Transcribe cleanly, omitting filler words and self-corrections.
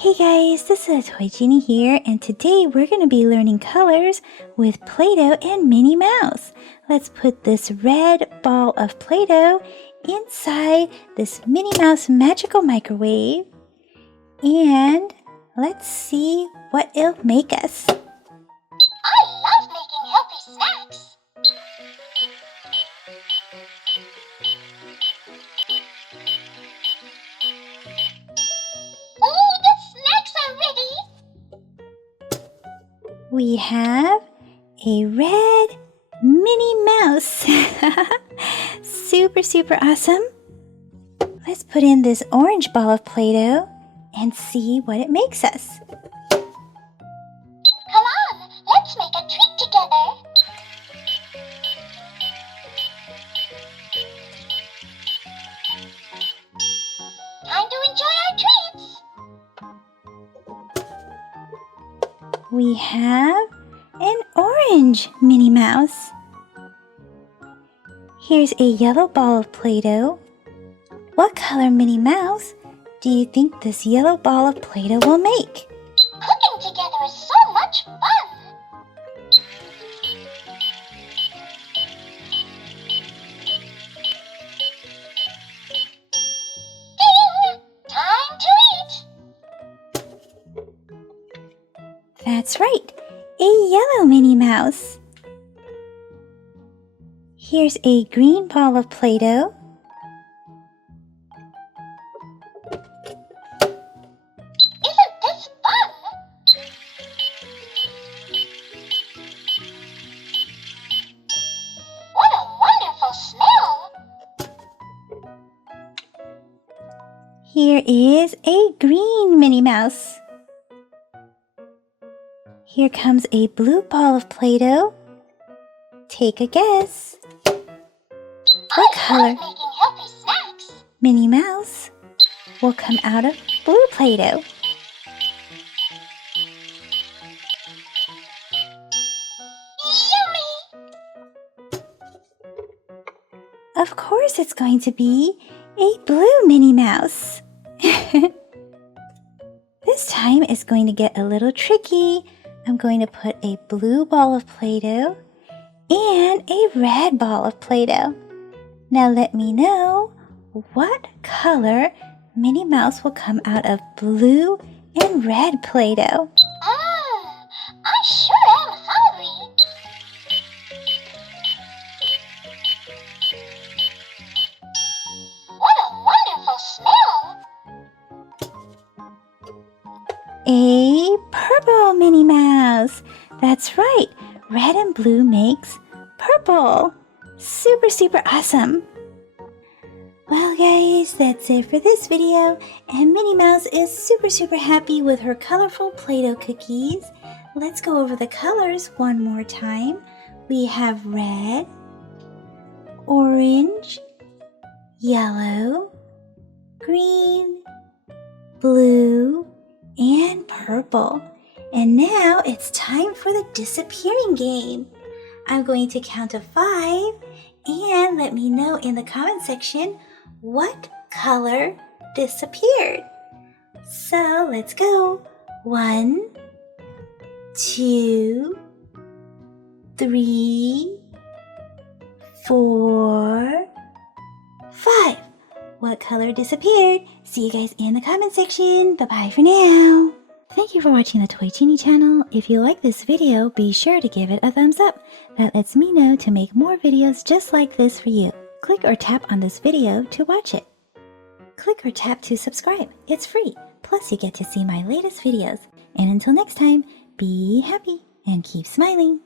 Hey guys, this is Toy Genie here, and today we're going to be learning colors with Play-Doh and Minnie Mouse. Let's put this red ball of Play-Doh inside this Minnie Mouse magical microwave, and let's see what it'll make us. I love making healthy snacks. Oh, the snacks are ready. We have a red Minnie Mouse. Super awesome. Let's put in this orange ball of Play-Doh and see what it makes us. Come on, let's make a treat together. Time to enjoy our treats. We have an orange Minnie Mouse. Here's a yellow ball of Play-Doh. What color Minnie Mouse do you think this yellow ball of Play-Doh will make? Cooking together is so much fun. Ding! Time to eat. That's right, a yellow Minnie Mouse. Here's a green ball of Play-Doh. Isn't this fun? What a wonderful smell! Here is a green Minnie Mouse. Here comes a blue ball of Play-Doh. Take a guess. What I color love making healthy snacks. Minnie Mouse will come out of blue Play-Doh? Yummy! Of course it's going to be a blue Minnie Mouse. This time it's going to get a little tricky. I'm going to put a blue ball of Play-Doh and a red ball of Play-Doh. Now let me know what color Minnie Mouse will come out of blue and red Play-Doh. I sure am hungry. What a wonderful smell! A purple Minnie Mouse. That's right. Red and blue makes purple. Super awesome. Well guys, that's it for this video. And Minnie Mouse is super happy with her colorful Play-Doh cookies. Let's go over the colors one more time. We have red, orange, yellow, green, blue, and purple. And now it's time for the disappearing game. I'm going to count to 5 and let me know in the comment section what color disappeared. So let's go. 1, 2, 3, 4, 5. What color disappeared? See you guys in the comment section. Bye-bye for now. Thank you for watching the Toy Genie channel. If you like this video, be sure to give it a thumbs up. That lets me know to make more videos just like this for you. Click or tap on this video to watch it. Click or tap to subscribe. It's free. Plus you get to see my latest videos. And until next time, be happy and keep smiling.